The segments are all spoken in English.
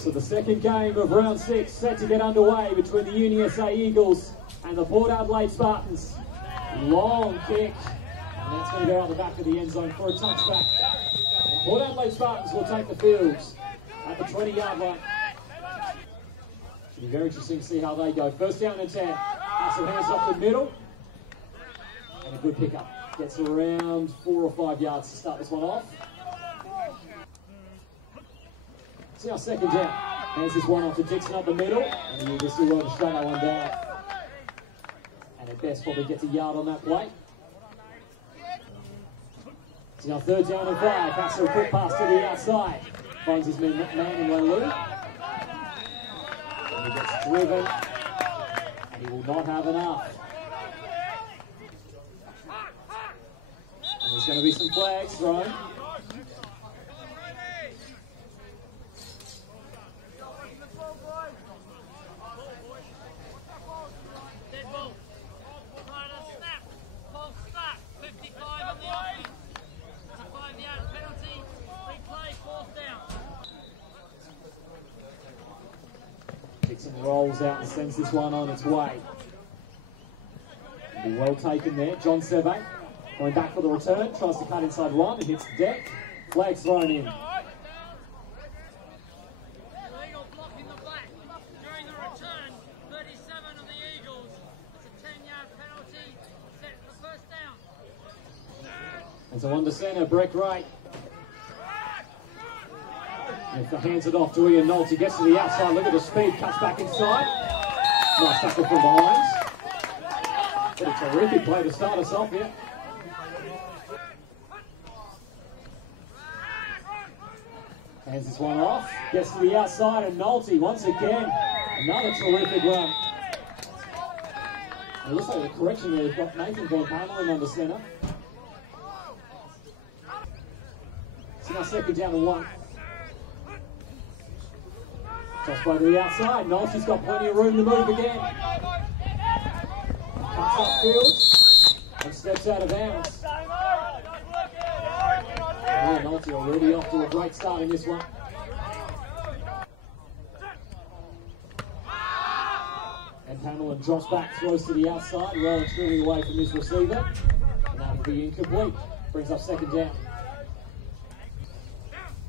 So the second game of round 6 set to get underway between the UniSA Eagles and the Port Adelaide Spartans. Long kick, and that's going to go out the back of the end zone for a touchback. And Port Adelaide Spartans will take the fields at the 20-yard line. Should be very interesting to see how they go. First down and 10. Hassel hands off the middle. And a good pickup. Gets around 4 or 5 yards to start this one off. It's now second down. Hands this one off to Dixon up the middle. And you just see where to straight that one down. And at best probably gets a yard on that play. It's now third down and 5. Hassel a quick pass to the outside. Finds his man in Wailoo. And he gets driven. And he will not have enough. And there's going to be some flags thrown. Dixon rolls out and sends this one on its way. Be well taken there. John Seve going back for the return, tries to cut inside one, and hits the deck. Flags thrown in. Illegal blocking the back during the return. 37 of the Eagles. It's a 10-yard penalty. Set for first down. And so under centre, Breck Wright. And if he hands it off to Ian Nolte, he gets to the outside. Look at the speed, cuts back inside. Nice tackle from behind. What a terrific play to start us off here. Hands this one off, gets to the outside, and Nolte once again, another terrific run. It looks like a correction there. They've got Nathan Van Pamela under centre. So now second down and 1. Just by to the outside. Nolte's got plenty of room to move again. Cuts upfield and steps out of bounds. And Nolte already off to a great start in this one. And Pamela drops back, throws to the outside, well and truly away from his receiver. And that will be incomplete. Brings up second down.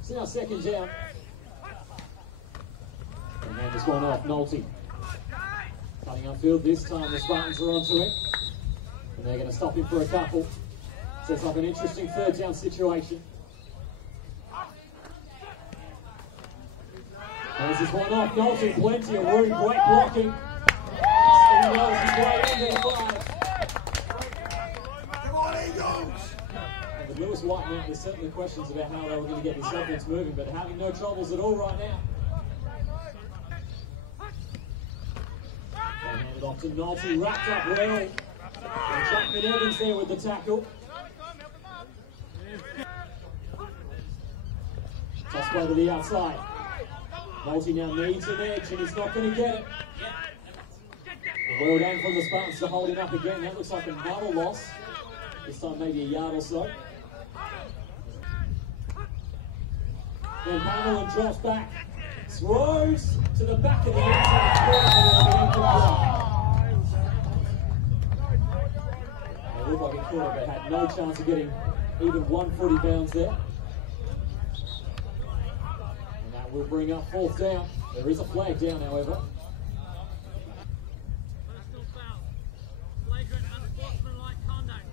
So now second down. And hand this one off, Nolte. Cutting upfield, this time the Spartans are onto him. And they're going to stop him for a couple. Sets up an interesting third down situation. There's this one off, Nolte, plenty of room, great blocking. He knows his way into the 5. Come on, Eagles! And with Lewis White now, there's certainly questions about how they were going to get this offense moving, but having no troubles at all right now. And handed off to Nolte, wrapped up well. And Jackman Evans there with the tackle. Toss play to the outside. Nolte now needs an edge, and he's not going to get it. Well done from the Spartans to hold him up again. That looks like another loss. This time maybe a yard or so. Then Hamilton drops back. Throws to the back of the end zone. It looked like he could have, but had no chance of getting even 1 footy bounds there. And that will bring up fourth down. There is a flag down, however. Personal foul. Flagrant unsportsmanlike conduct.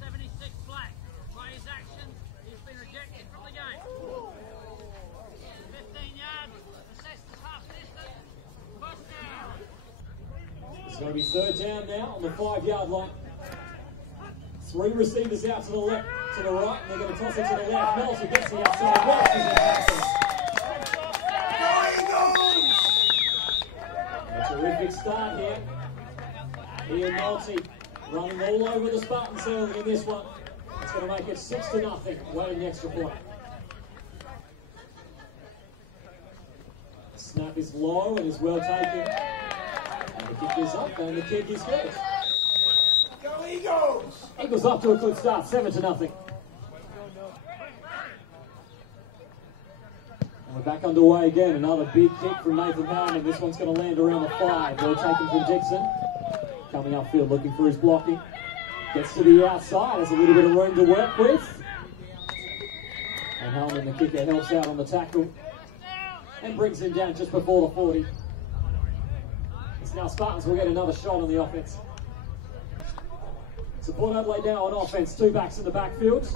76 flag. By his actions, he's been rejected from the game. 15 yards. Assessed as half distance. First down. It's going to be third down now on the 5-yard line. 3 receivers out to the left, to the right, and they're going to toss it to the left. Nolte gets the outside. Watch as it happens. A terrific start here. Ian Nolte running all over the Spartans early in this one. It's going to make it 6-0, waiting the extra point. The snap is low and is well taken. And the kick is up, and the kick is good. Go Eagles! Eagles off to a good start, 7-0. And we're back underway again. Another big kick from Nathan Harmon. This one's going to land around the 5. Ball taken from Dixon. Coming upfield looking for his blocking. Gets to the outside. Has a little bit of room to work with. And Harmon, the kicker, helps out on the tackle. And brings him down just before the 40. It's now Spartans will get another shot on the offense. So Port Adelaide now on offense. 2 backs in the backfield.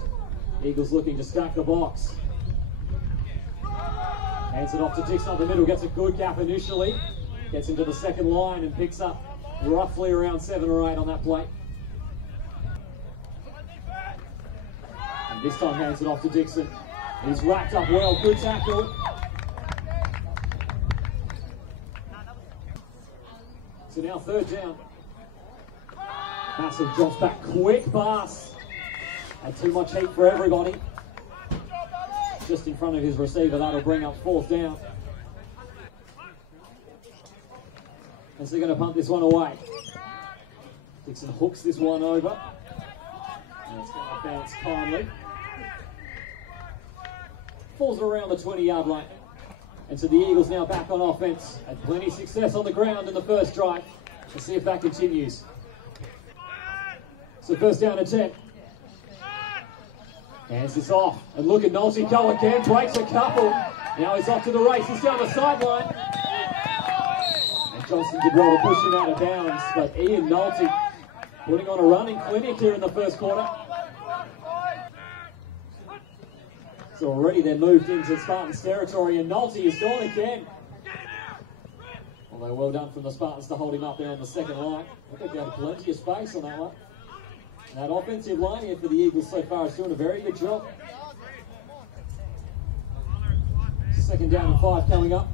Eagles looking to stack the box. Hands it off to Dixon up the middle. Gets a good gap initially. Gets into the second line and picks up roughly around 7 or 8 on that play. And this time hands it off to Dixon. He's racked up well. Good tackle. So now 3rd down. Massive drops back. Quick pass. Had too much heat for everybody. Just in front of his receiver. That'll bring up 4th down. As they're going to punt this one away. Dixon hooks this one over. And it's going to bounce calmly. Falls around the 20-yard line. And so the Eagles now back on offense. Had plenty of success on the ground in the first drive. Let's see if that continues. So 1st down and 10. Hands this off. And look at Nolte go again. Breaks a couple. Now he's off to the races down the sideline. And Johnson did well to push him out of bounds. But Ian Nolte putting on a running clinic here in the first quarter. So already they're moved into Spartans territory. And Nolte is gone again. Although well done from the Spartans to hold him up there on the second line. I think they had plenty of space on that one. And that offensive line here for the Eagles so far is doing a very good job. 2nd down and 5 coming up.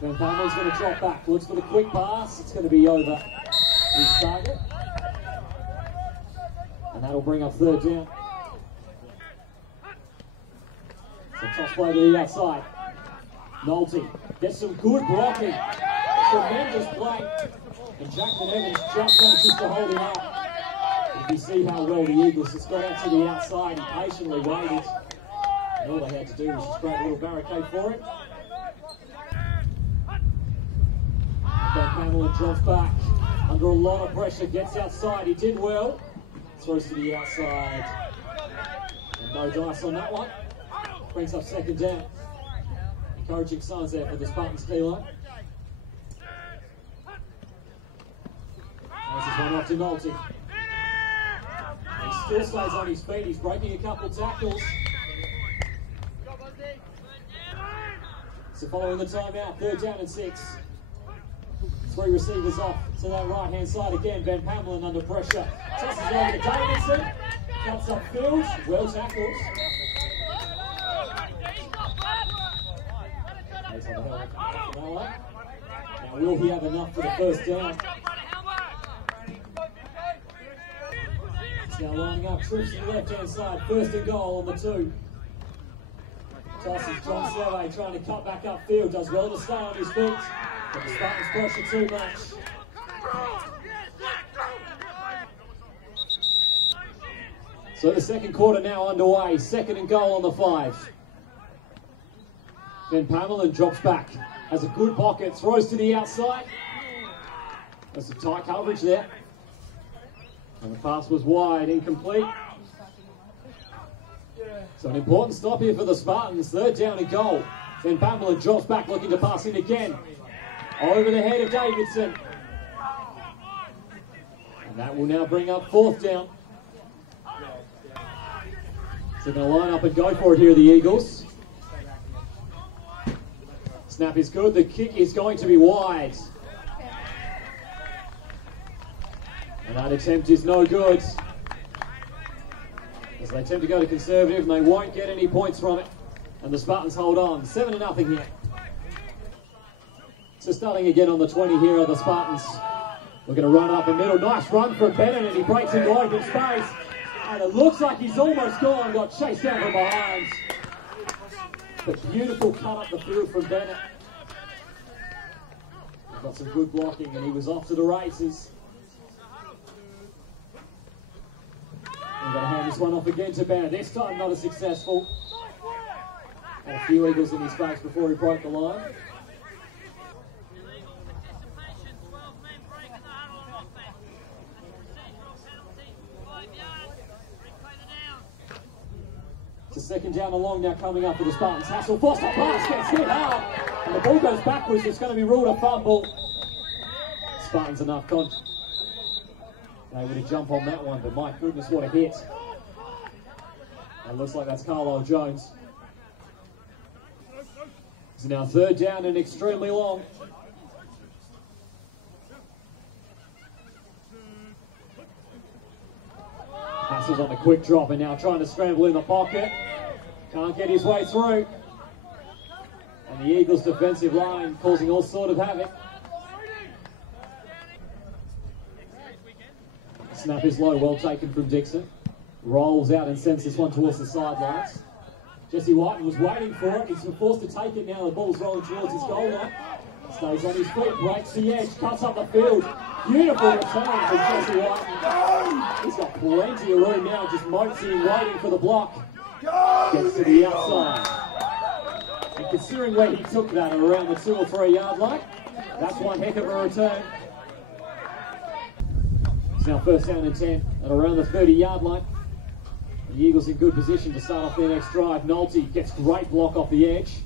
Van Palmer's going to drop back. Looks for the quick pass. It's going to be over his target. And that'll bring up 3rd down. So toss play to the outside. Nolte gets some good blocking. Tremendous play. And Jackman Evans just manages to hold him up. You see how well the Eagles just got out to the outside and patiently waited. And all they had to do was just create a little barricade for it. Van Pamela drops back. Under a lot of pressure, gets outside. He did well. Throws to the outside. And no dice on that one. Brings up 2nd down. Encouraging signs there for the Spartans D-line. This is one off to Nolte. He still stays on his feet. He's breaking a couple tackles. So following the timeout, 3rd down and 6. 3 receivers off to that right-hand side again. Van Pamela under pressure. Tosses it over to Davidson. Cuts upfield. Well tackled. Now will he have enough for the 1st down? Now lining up, trips to the left-hand side, 1st and goal on the 2. Tosses John Servais trying to cut back upfield, does well to stay on his feet, but the Spartans pressure too much. So the 2nd quarter now underway, 2nd and goal on the 5. Then Pamela drops back, has a good pocket, throws to the outside. There's some tight coverage there. And the pass was wide, incomplete. So an important stop here for the Spartans. 3rd down and goal. Then Pamela drops back looking to pass in again. Over the head of Davidson. And that will now bring up 4th down. So they're going to line up and go for it here, the Eagles. Snap is good. The kick is going to be wide. And that attempt is no good. As they attempt to go to conservative and they won't get any points from it. And the Spartans hold on. 7-0 here. So starting again on the 20 here are the Spartans. We're going to run up the middle. Nice run from Bennett and he breaks into open space. And it looks like he's almost gone. Got chased down from behind. But beautiful cut up the field from Bennett. Got some good blocking and he was off to the races. We're going to hand this one off again to Bennett. This time not as successful. Had a few Eagles in his face before he broke the line. Illegal participation, 12 men break in the huddle on offense. Procedural penalty, 5 yards, replay the down. It's a second down and long now coming up for the Spartans. Hassel, Foster pass, gets hit hard, and the ball goes backwards. It's going to be ruled a fumble. Spartans enough they would have jumped on that one, but my goodness, what a hit. It looks like that's Carlisle Jones. It's now third down and extremely long. Passes on a quick drop and now trying to scramble in the pocket. Can't get his way through. And the Eagles' defensive line causing all sort of havoc. Snap is low, well taken from Dixon. Rolls out and sends this one towards the sidelines. Jesse White was waiting for it. He's been forced to take it now. The ball's rolling towards his goal line. Stays on his feet, breaks the edge, cuts up the field. Beautiful return from Jesse White. He's got plenty of room now, just motoring, waiting for the block. Gets to the outside. And considering where he took that at around the 2 or 3 yard line, that's one heck of a return. It's now first down and 10 at around the 30 yard line. The Eagles in good position to start off their next drive. Nolte gets great block off the edge.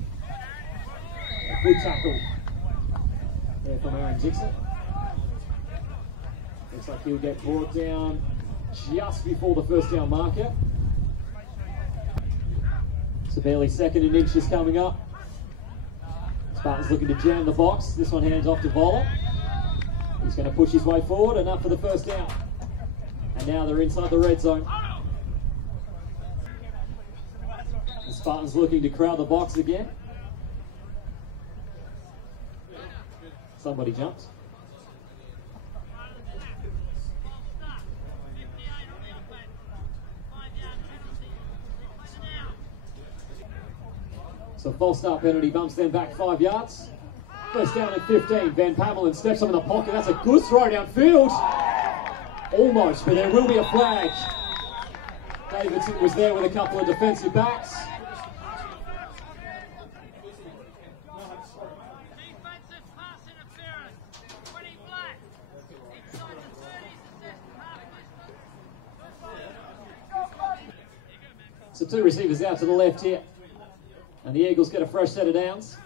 A good tackle there from Aaron Dixon. Looks like he'll get brought down just before the first down marker. So barely second and inches coming up. Spartans looking to jam the box. This one hands off to Voller. He's going to push his way forward, enough for the first down. And now they're inside the red zone. The Spartans looking to crowd the box again. Somebody jumped. So false start penalty bumps them back 5 yards. First down at 15. Van Pamelen steps up in the pocket. That's a good throw downfield. Almost, but there will be a flag. Davidson was there with a couple of defensive backs. Defensive pass interference, 20 black. Inside the 30s, assessed half. So 2 receivers out to the left here. And the Eagles get a fresh set of downs.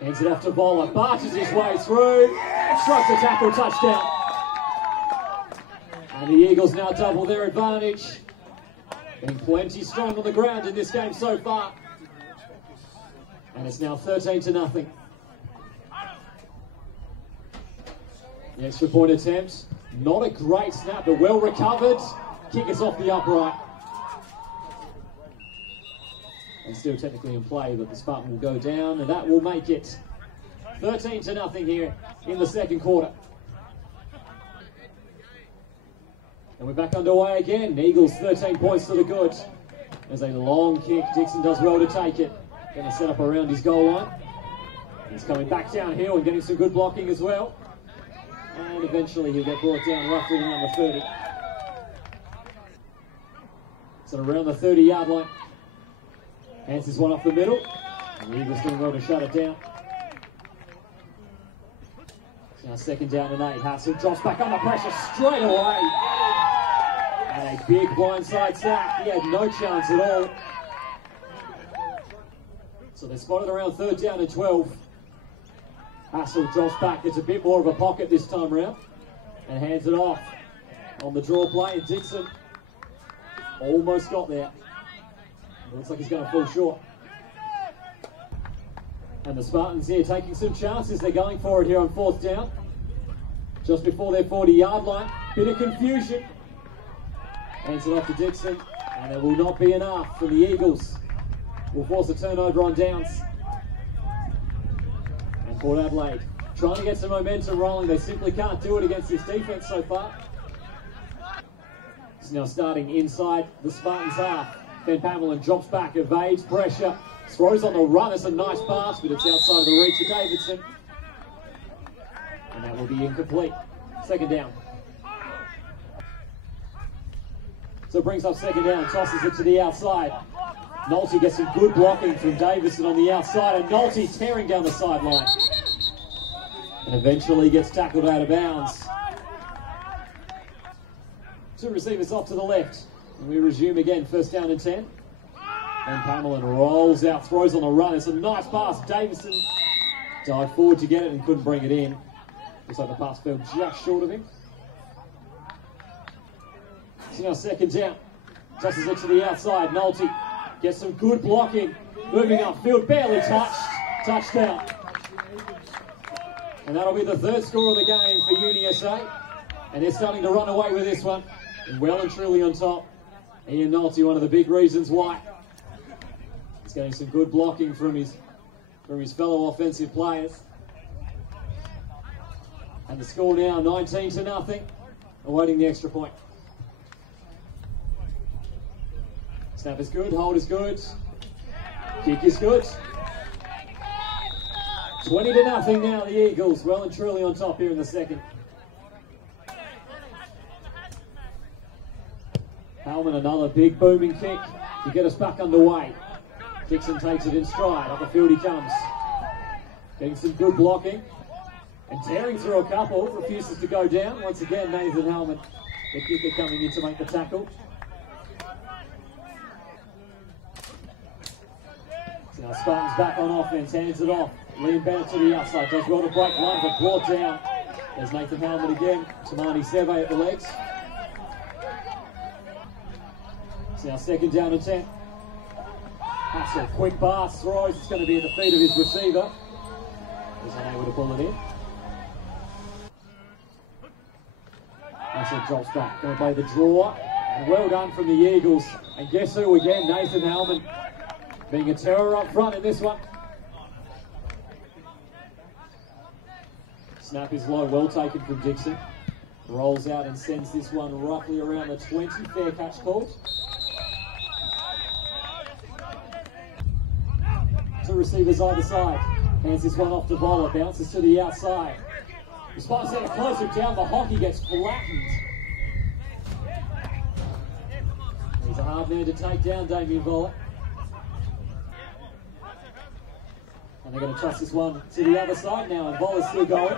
Hands it off to Voller, barges his way through, strikes a tackle, touchdown. And the Eagles now double their advantage. Been plenty strong on the ground in this game so far. And it's now 13-0. The extra point attempt, not a great snap, but well recovered. Kick is off the upright. And still technically in play, but the Spartan will go down, and that will make it 13-0 here in the second quarter. And we're back underway again. Eagles 13 points to the good. There's a long kick. Dixon does well to take it. Going to set up around his goal line. He's coming back downhill and getting some good blocking as well. And eventually he'll get brought down roughly around the 30. So around the 30 yard line. Hands this one off the middle. And the Eagles doing well to shut it down. It's now second down and 8. Hassel drops back under pressure straight away. And a big blindside sack. He had no chance at all. So they're spotted around third down and 12. Hassel drops back. It's a bit more of a pocket this time round. And hands it off on the draw play. And Dixon almost got there. Looks like he's going to fall short. And the Spartans here taking some chances. They're going for it here on fourth down. Just before their 40 yard line. Bit of confusion. Hands it off to Dixon. And it will not be enough for the Eagles. Will force a turnover on downs. And Port Adelaide trying to get some momentum rolling. They simply can't do it against this defense so far. It's now starting inside the Spartans half. Van Pamelen drops back, evades pressure, throws on the run. It's a nice pass, but it's outside of the reach of Davidson. And that will be incomplete. Second down. So it brings up second down, tosses it to the outside. Nolte gets some good blocking from Davison on the outside, and Nolte tearing down the sideline. And eventually gets tackled out of bounds. Two receivers off to the left. And we resume again, first down and 10. And Pamela rolls out, throws on the run. It's a nice pass. Davison dived forward to get it and couldn't bring it in. Looks like the pass fell just short of him. So now second down. Tosses it to the outside. Nolte gets some good blocking. Moving upfield, barely touched. Touchdown. And that'll be the third score of the game for UniSA. And they're starting to run away with this one. And well and truly on top. Ian Nolte, one of the big reasons why. He's getting some good blocking from his fellow offensive players. And the score now 19-0, awaiting the extra point. Snap is good, hold is good, kick is good. 20-0 now, the Eagles, well and truly on top here in the second. Hellman, another big booming kick to get us back underway. Dixon takes it in stride, up the field he comes. Getting some good blocking. And tearing through a couple, refuses to go down. Once again, Nathan Hellman, the kicker, coming in to make the tackle. So now Spartans back on offense, hands it off. Liam Bennett to the outside, does well to break line, but brought down. There's Nathan Hellman again, Tamani Seve at the legs. So now second down and 10. That's a quick pass, throws, it's going to be at the feet of his receiver. He's unable to pull it in. Asset drops back, going to play the draw, and well done from the Eagles. And guess who again? Nathan Hellman, being a terror up front in this one. Snap is low, well taken from Dixon. Rolls out and sends this one roughly around the 20, fair catch called. Two receivers either side, hands this one off to Voller, bounces to the outside. The Spartans have to close him down, the hockey gets flattened. He's a hard man to take down, Damien Voller. And they're going to trust this one to the other side now, and Voller's still going.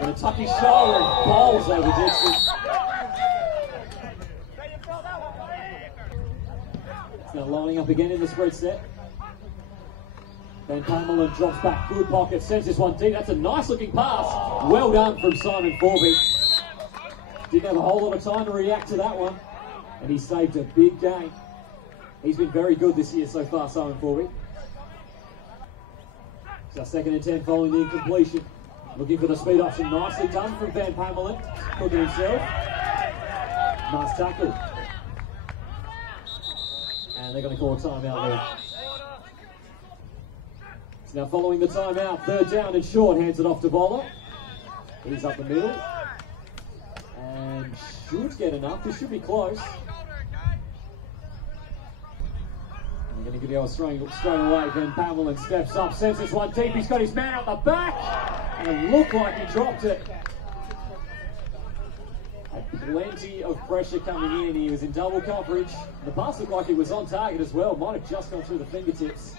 Going to tuck his shoulder and bowls over Dixon. It's now lining up again in the spread set. Then Pamela drops back, good pocket, sends this one deep. That's a nice looking pass. Well done from Simon Forby. Didn't have a whole lot of time to react to that one. And he saved a big game. He's been very good this year so far, Simon Forby. So second and 10 following the incompletion. Looking for the speed option. Nicely done from Van Pamela. Cooking himself. Nice tackle. And they're going to call a timeout there. Now following the timeout, third down and short, hands it off to Voller. He's up the middle. And should get enough, this should be close. We're going to get the straight away, then Pamela steps up, sends this one deep, he's got his man out the back. And it looked like he dropped it. Had plenty of pressure coming in, he was in double coverage. The pass looked like it was on target as well, might have just gone through the fingertips.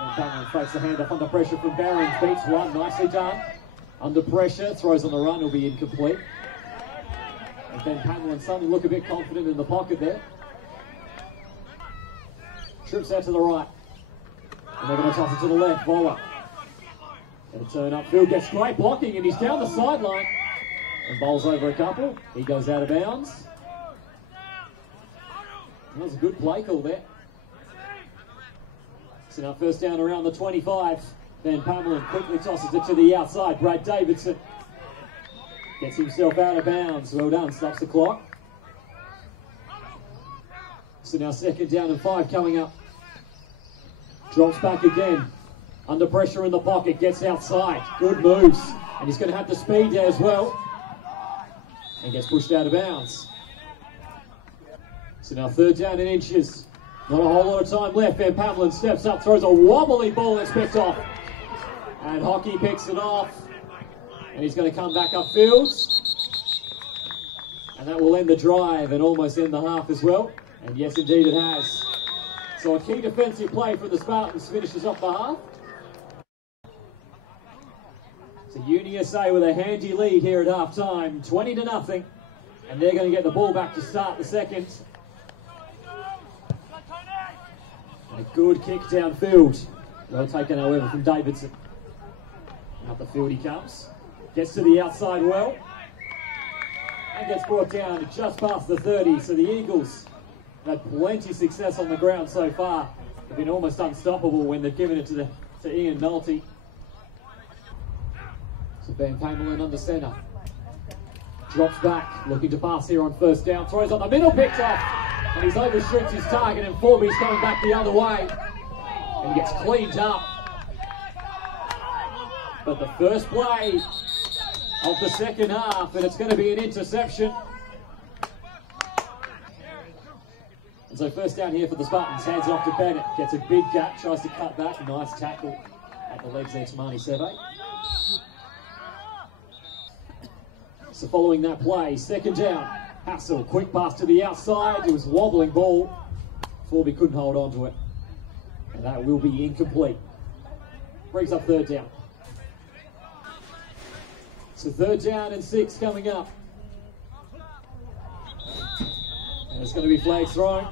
And Pamela fakes the handoff under pressure from Barons, beats one, nicely done. Under pressure, throws on the run, will be incomplete. And then Pamela suddenly look a bit confident in the pocket there. Trips out to the right. And they're going to toss it to the left, Voller. Going to turn upfield, gets great blocking, and he's down the sideline. And bowls over a couple. He goes out of bounds. That was a good play call there. So now first down around the 25. Then Pamela quickly tosses it to the outside. Brad Davidson gets himself out of bounds. Well done, stops the clock. So now second down and 5 coming up. Drops back again. Under pressure in the pocket, gets outside. Good moves. And he's going to have the speed there as well. And gets pushed out of bounds. So now third down and inches. Not a whole lot of time left. Van Pamela steps up, throws a wobbly ball that's picked off. And Hockey picks it off. And he's going to come back upfield. And that will end the drive and almost end the half as well. And yes, indeed it has. So a key defensive play from the Spartans finishes off the half. So UniSA with a handy lead here at half time, 20-0. And they're going to get the ball back to start the second. And a good kick downfield. Well taken, however, from Davidson. And up the field he comes. Gets to the outside well. And gets brought down just past the 30. So the Eagles have had plenty of success on the ground so far. They've been almost unstoppable when they've given it to Ian Nolte. So Ben Pamela under centre. Drops back, looking to pass here on first down. Throws on the middle, picked off. And he's overshoots his target, and Forby's coming back the other way. And he gets cleaned up. But the first play of the second half, and it's going to be an interception. And so first down here for the Spartans, hands off to Bennett. Gets a big gap, tries to cut back. Nice tackle at the legs there to Marnie Seve. So following that play, second down, Hassel, quick pass to the outside. It was a wobbling ball. Forby couldn't hold on to it. And that will be incomplete. Brings up third down. So third down and 6 coming up. And it's going to be flags thrown.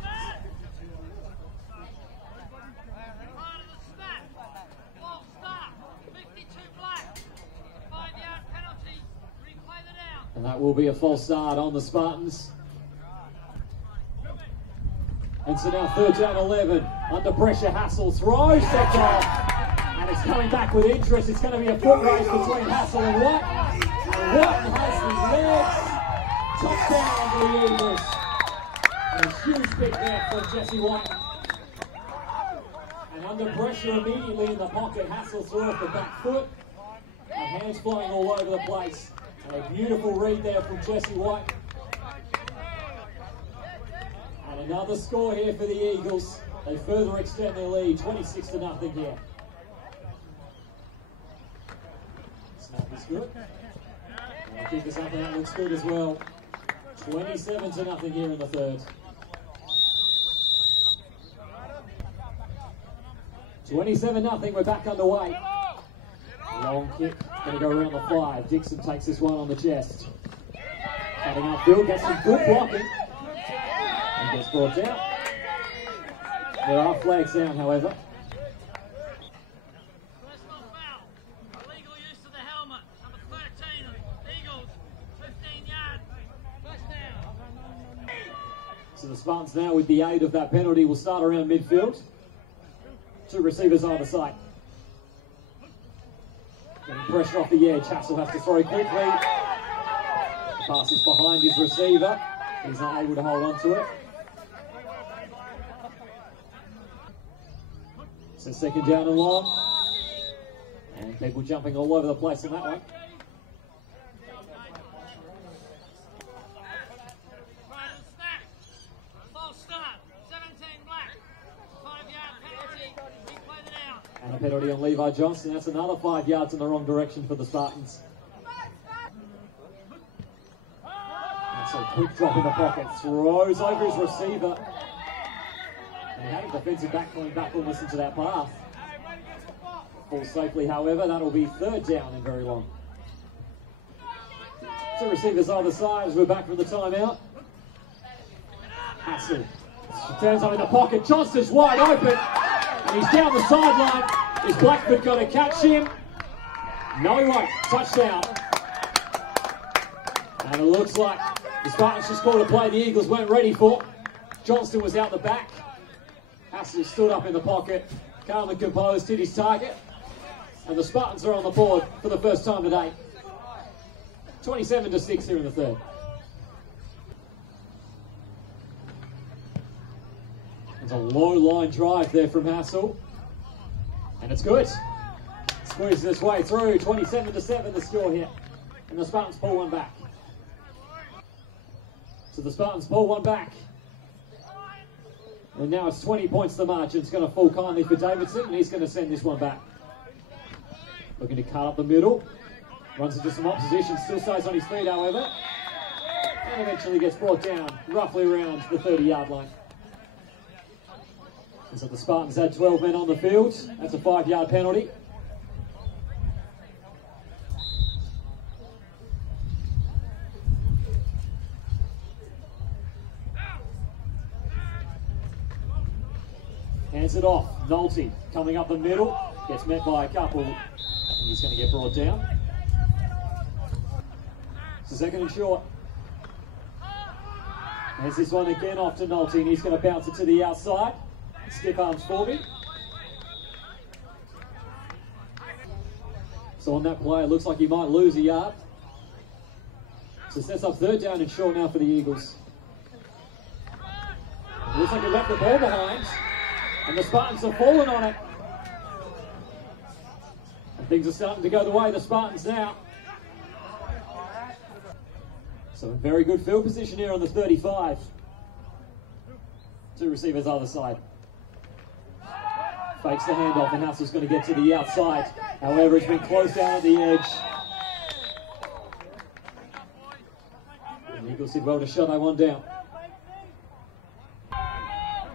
And that will be a false start on the Spartans. And so now third down 11. Under pressure, Hassel throws, set off. And it's coming back with interest. It's going to be a foot race between Hassel and White. And White has his legs. Touchdown for the Eagles. And a huge pick there from Jesse White. And under pressure immediately in the pocket, Hassel threw off the back foot. And hands flying all over the place. And a beautiful read there from Jesse White. And another score here for the Eagles. They further extend their lead, 26-0 here. Snap is good. And kick us up, and that looks good as well. 27-0 here in the third. 27-0, we're back underway. Long kick, going to go around the 5. Dixon takes this one on the chest. Cutting upfield, gets some good blocking. And gets brought down. There are flags down, however. Personal foul. Illegal use of the helmet. Number 13, Eagles, 15 yards. First down. So the Spartans now, with the aid of that penalty, will start around midfield. 2 receivers either side. Getting pressure off the edge. Hassel has to throw quickly. The pass is behind his receiver. He's not able to hold on to it. So second down and long. And people jumping all over the place on that one. And a penalty on Levi Johnson. That's another 5 yards in the wrong direction for the Spartans. And so quick drop in the pocket. Throws over his receiver. And he had a defensive back coming back almost into that path. Falls safely, however. That'll be third down and very long. 2 receivers either side as we're back from the timeout. Hassel turns up in the pocket. Johnston's wide open. And he's down the sideline. Is Blackford got to catch him? No, he won't. Touchdown. And it looks like the Spartans just called a play the Eagles weren't ready for. Johnston was out the back. Hassel stood up in the pocket. Calm and composed, hit his target. And the Spartans are on the board for the first time today. 27-6 here in the third. There's a low line drive there from Hassel. And it's good. Squeezes this way through. 27-7 the score here. And the Spartans pull one back. So the Spartans pull one back. And now it's 20 points the margin. It's going to fall kindly for Davidson, and he's going to send this one back. Looking to cut up the middle. Runs into some opposition. Still stays on his feet, however. and eventually gets brought down roughly around the 30-yard line. And so the Spartans had 12 men on the field. That's a 5-yard penalty. Hands it off. Nolte coming up the middle. Gets met by a couple. And he's going to get brought down. So second and short. There's this one again off to Nolte, and he's going to bounce it to the outside. Stiff arms for me. So on that play, it looks like he might lose a yard. So sets up third down and short now for the Eagles. It looks like he left the ball behind, and the Spartans have fallen on it. And things are starting to go the way of the Spartans now. So in very good field position here on the 35. Two receivers either side. Fakes the handoff, and Hassel's going to get to the outside. However, it's been closed down at the edge. And the Eagles did well to shut that one down.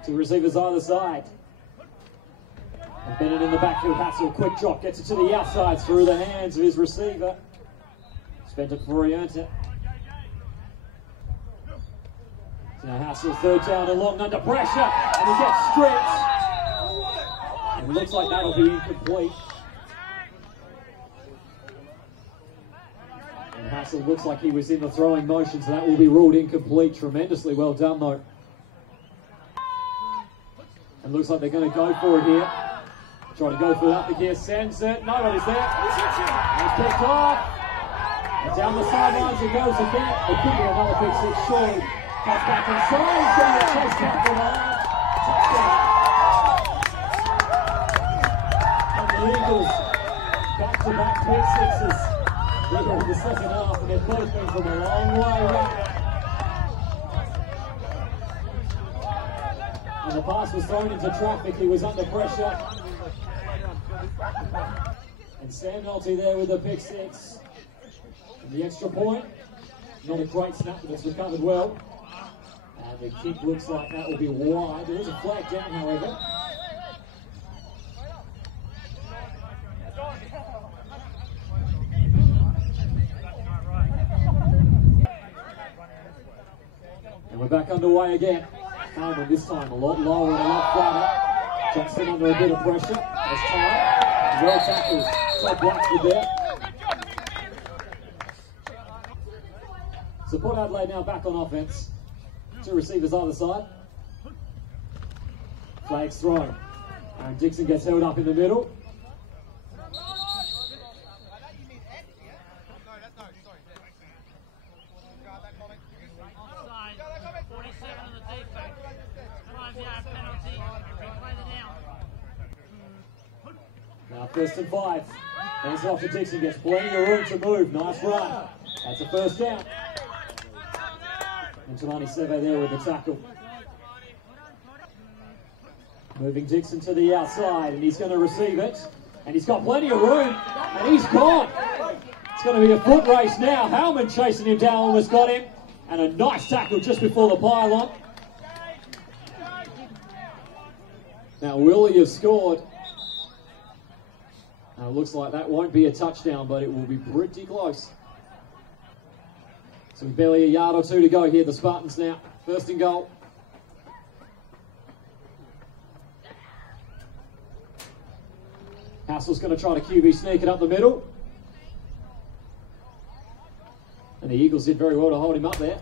Two receivers either side. And Bennett in the backfield. Hassel, quick drop, gets it to the outside through the hands of his receiver. Spent it before he earned it. Now Hassel, third down and long under pressure, and he gets stripped. And it looks like that'll be incomplete. And Hassel looks like he was in the throwing motion, so that will be ruled incomplete. Tremendously well done though. And looks like they're going to go for it here. Trying to go for it up the gear, sends it. Nobody's there. It's picked off. And down the sidelines it goes again. It could be another pick six surely. Cuts back inside, he's going to chase down the line. Touchdown. And the Eagles, back-to-back pick sixes. Here in the second half, and they've both been from a long way around. And the pass was thrown into traffic, he was under pressure. And Sam Nolte there with the pick six. And the extra point, not a great snap, but it's recovered well. And the kick looks like that will be wide. There is a flag down, however. And we're back underway again. Harmon this time a lot lower and a lot flatter. Johnson under a bit of pressure. As time. Well tackled. Top Blackwood there. So Port Adelaide now back on offense. Two receivers either side. Flags thrown. Aaron Dixon gets held up in the middle. Now first and 5. Hands it off to Dixon, gets plenty of room to move. Nice run. That's a first down. And Tamani Seve there with the tackle. Moving Dixon to the outside, and he's going to receive it. And he's got plenty of room, and he's gone. It's going to be a foot race now. Howman chasing him down, almost got him. And a nice tackle just before the pylon. Now Willie has scored. Now it looks like that won't be a touchdown, but it will be pretty close. So barely a yard or two to go here, the Spartans now. First and goal. Hassel's going to try to QB sneak it up the middle. And the Eagles did very well to hold him up there.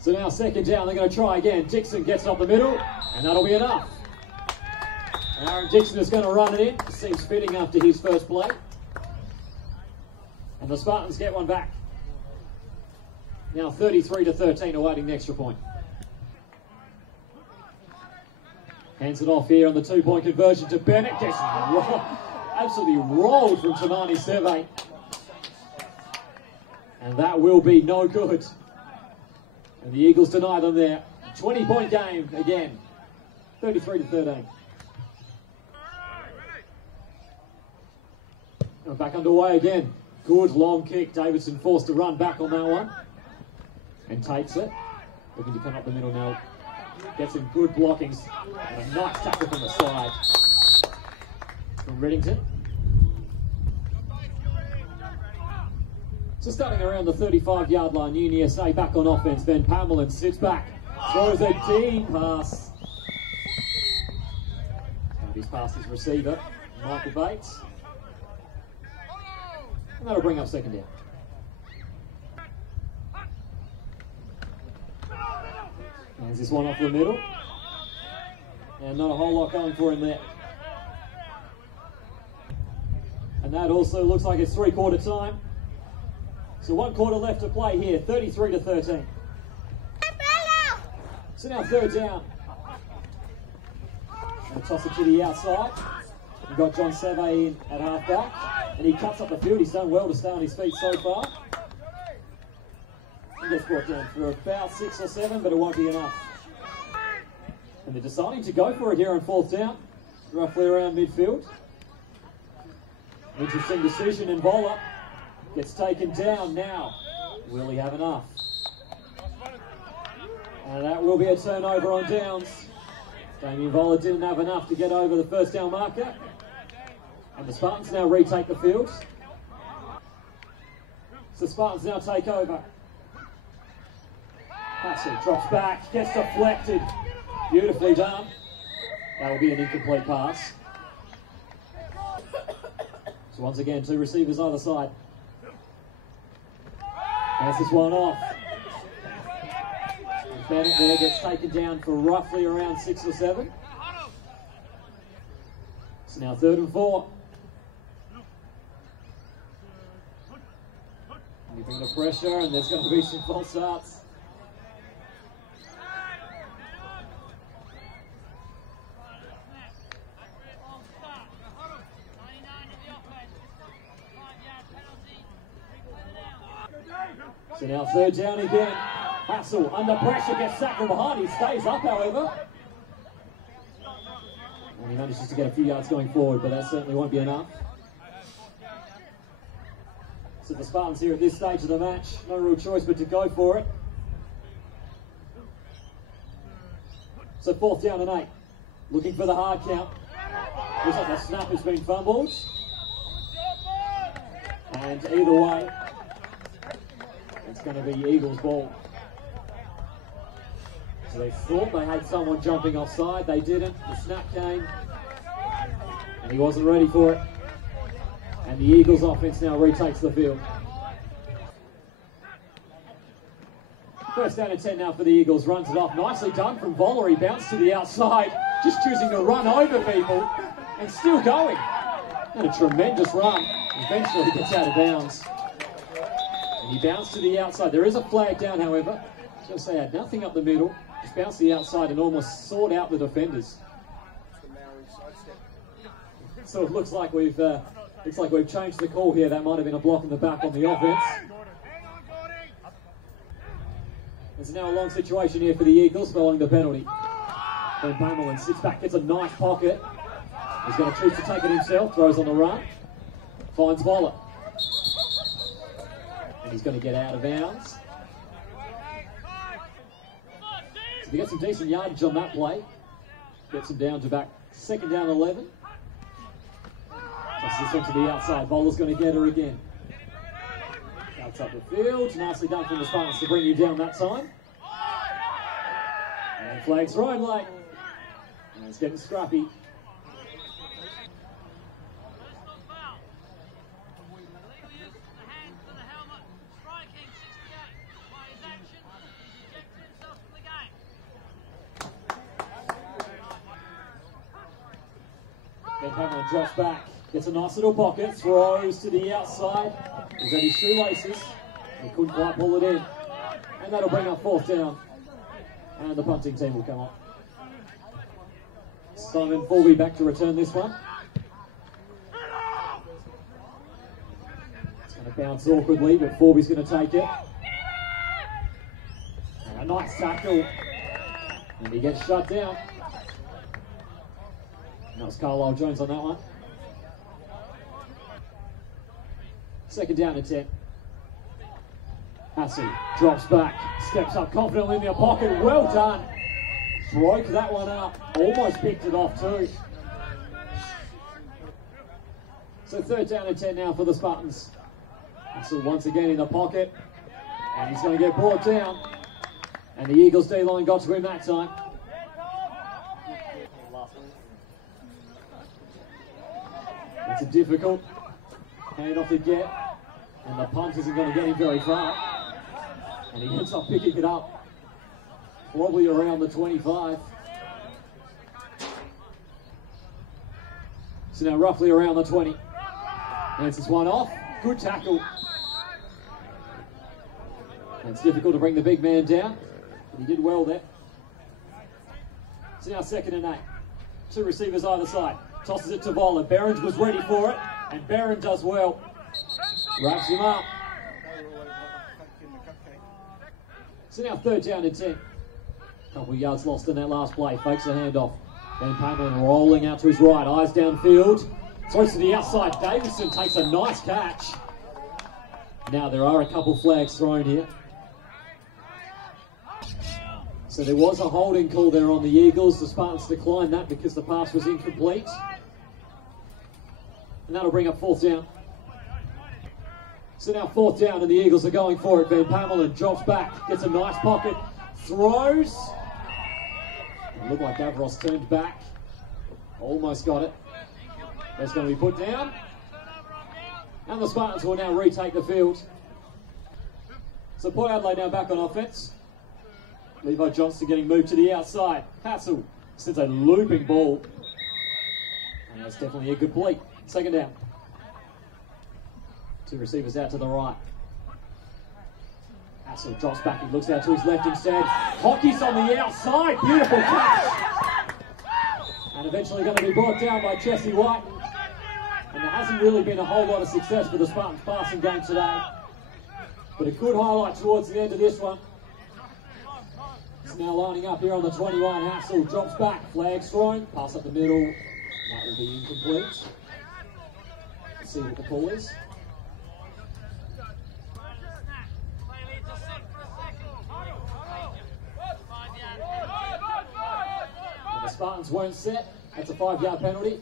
So now second down, they're going to try again. Dixon gets it up the middle, and that'll be enough. And Aaron Dixon is going to run it in. It seems fitting after his first play. And the Spartans get one back. Now 33-13, awaiting the extra point. Hands it off here on the 2-point conversion to Bennett. Gets absolutely rolled from Tamani Seve. And that will be no good. And the Eagles deny them there. 20-point game again. 33-13. Back underway again. good long kick. Davidson forced to run back on that one. And takes it. Looking to come up the middle now. Gets some good blockings. And a nice tackle from the side. From Reddington. So starting around the 35-yard line, UniSA back on offense. Then Pamela sits back. Throws a deep pass. And his pass is receiver, Michael Bates. And that'll bring up second down. Hands this one off the middle. And not a whole lot going for him there. And that also looks like it's three-quarter time. So 1 quarter left to play here, 33-13. So now third down. And toss it to the outside. We've got John Seve in at halfback. And he cuts up the field. He's done well to stay on his feet so far. He gets brought down for about 6 or 7, but it won't be enough. And they're deciding to go for it here on fourth down. Roughly around midfield. Interesting decision, and Voller gets taken down now. Will he have enough? And that will be a turnover on downs. Damien Voller didn't have enough to get over the first down marker. And the Spartans now retake the field. So Spartans now take over. Hassel drops back, gets deflected. Beautifully done. That will be an incomplete pass. So once again, 2 receivers either side. Passes one off. And Bennett there gets taken down for roughly around 6 or 7. So now 3rd and 4. And you bring the pressure, and there's going to be some false starts. So now 3rd down again. Hassel under pressure, gets sacked from behind. He stays up, however. And he manages to get a few yards going forward, but that certainly won't be enough. So the Spartans here at this stage of the match, no real choice but to go for it. So 4th down and 8. Looking for the hard count. Looks like the snap has been fumbled. And either way, it's going to be Eagles' ball. So they thought they had someone jumping offside. They didn't. The snap came. And he wasn't ready for it. And the Eagles' offense now retakes the field. 1st down and 10 now for the Eagles. Runs it off. Nicely done from Voller. He bounced to the outside. Just choosing to run over people. And still going. And a tremendous run. Eventually he gets out of bounds. And he bounced to the outside. There is a flag down, however. I was going to say, had nothing up the middle. Just bounced to the outside and almost sawed out the defenders. So it looks like we've changed the call here. That might have been a block in the back on the offense. There's now a long situation here for the Eagles following the penalty. Ben Pamela sits back, gets a nice pocket. He's going to choose to take it himself. Throws on the run. Finds Voller. And he's going to get out of bounds. So they get some decent yardage on that play. Gets him down to back 2nd down 11. Tosses this one to the outside. Voller's going to get her again. Cuts up the field. Nicely done from the Spartans to bring you down that time. And flags thrown late. And it's getting scrappy. Ben Pamela drops back, gets a nice little pocket, throws to the outside. He's at his shoelaces. He couldn't quite pull it in. And that'll bring up 4th down. And the punting team will come up. Simon Fulby back to return this one. It's going to bounce awkwardly, but Fulby's going to take it. And a nice tackle. And he gets shut down. That was Carlisle Jones on that one. Second down and 10. Hassel drops back, steps up confidently in their pocket. Well done. Broke that one up. Almost picked it off too. So third down and 10 now for the Spartans. Hassel once again in the pocket. And he's going to get brought down. And the Eagles D-line got to him that time. It's a difficult handoff to get. And the punt isn't going to get him very far. And he ends up picking it up. Probably around the 25. So now roughly around the 20. Hands this one off. Good tackle. And it's difficult to bring the big man down. But he did well there. So now second and 8. Two receivers either side. Tosses it to Voller. Behrens was ready for it. And Barron does well. Wraps him up. So now third down and 10. Couple of yards lost in that last play. Fakes the handoff. Van Pamela rolling out to his right. Eyes downfield. Throws to the outside. Davison takes a nice catch. Now there are a couple flags thrown here. So there was a holding call there on the Eagles. The Spartans declined that because the pass was incomplete. And that'll bring up fourth down. So now fourth down and the Eagles are going for it. Van Pamela drops back, gets a nice pocket, throws. It looked like Davros turned back. Almost got it. That's going to be put down. And the Spartans will now retake the field. So Port Adelaide now back on offense. Levi Johnston getting moved to the outside. Hassel sends a looping ball. And that's definitely a good play. Second down. Two receivers out to the right. Hassel drops back. He looks out to his left instead. Hockey's on the outside. Beautiful catch. And eventually going to be brought down by Jesse White. And there hasn't really been a whole lot of success for the Spartans passing game today. But a good highlight towards the end of this one. It's now lining up here on the 21. Hassel drops back. Flags thrown. Pass up the middle. That will be incomplete. Let's see what the call is. And the Spartans won't set. That's a 5-yard penalty.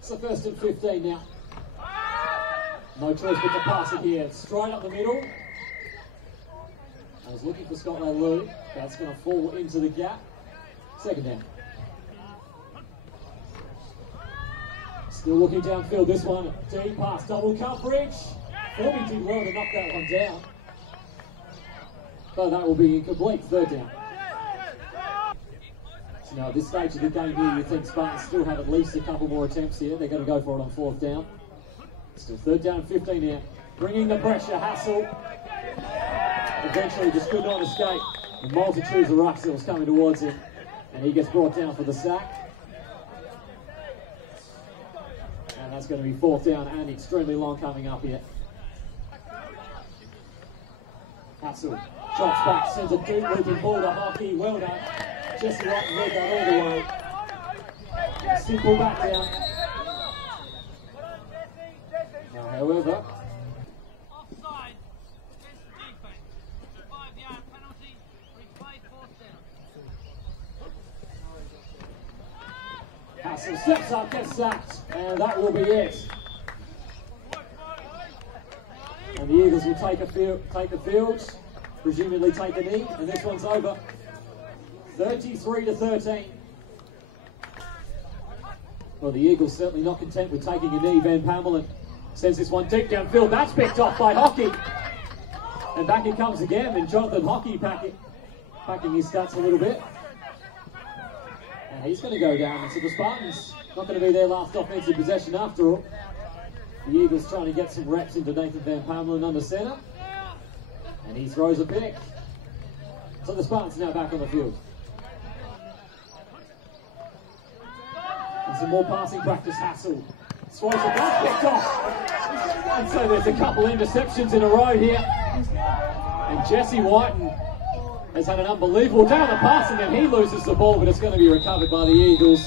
So first and 15 now. No choice but to pass it here. Straight up the middle. I was looking for Scott Lou. That's going to fall into the gap. Second down. Still looking downfield. This one. Deep pass. Double coverage. Thought he did well to knock that one down. But that will be incomplete. Third down. So now at this stage of the game here, you think Spartans still have at least a couple more attempts here. They're going to go for it on fourth down. Still third down and 15 here. Bringing the pressure, Hassel. Eventually just could not escape. The multitudes of rucks that was coming towards him. And he gets brought down for the sack. And that's going to be fourth down and extremely long coming up here. Hassel drops back, sends a deep looping ball to Hockey. Well done. Jesse White led that all the way. Simple back down. Now, however, offside against the defense. 5-yard penalty. Replay fourth down. Hassel steps up, gets sacked, and that will be it. And the Eagles will take the field, presumably take a knee, and this one's over. 33-13. Well, the Eagles certainly not content with taking a knee. Van Pamela sends this one deep downfield. That's picked off by Hockey. And back it comes again, and Jonathan Hockey packing his stats a little bit. And he's going to go down. And so the Spartans not going to be their last offensive possession after all. The Eagles trying to get some reps into Nathan Van Pamela under centre. And he throws a pick. So the Spartans now back on the field. And some more passing practice. Hassel Swipes the ball, picked off. And so there's a couple interceptions in a row here. And Jesse Whiten has had an unbelievable day on the pass, and then he loses the ball, but it's going to be recovered by the Eagles.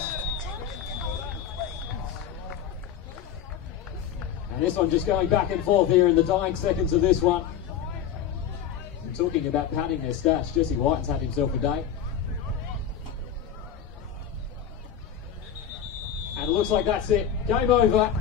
And this one just going back and forth here in the dying seconds of this one. And talking about padding their stats, Jesse Whiten's had himself a day. And it looks like that's it. Game over.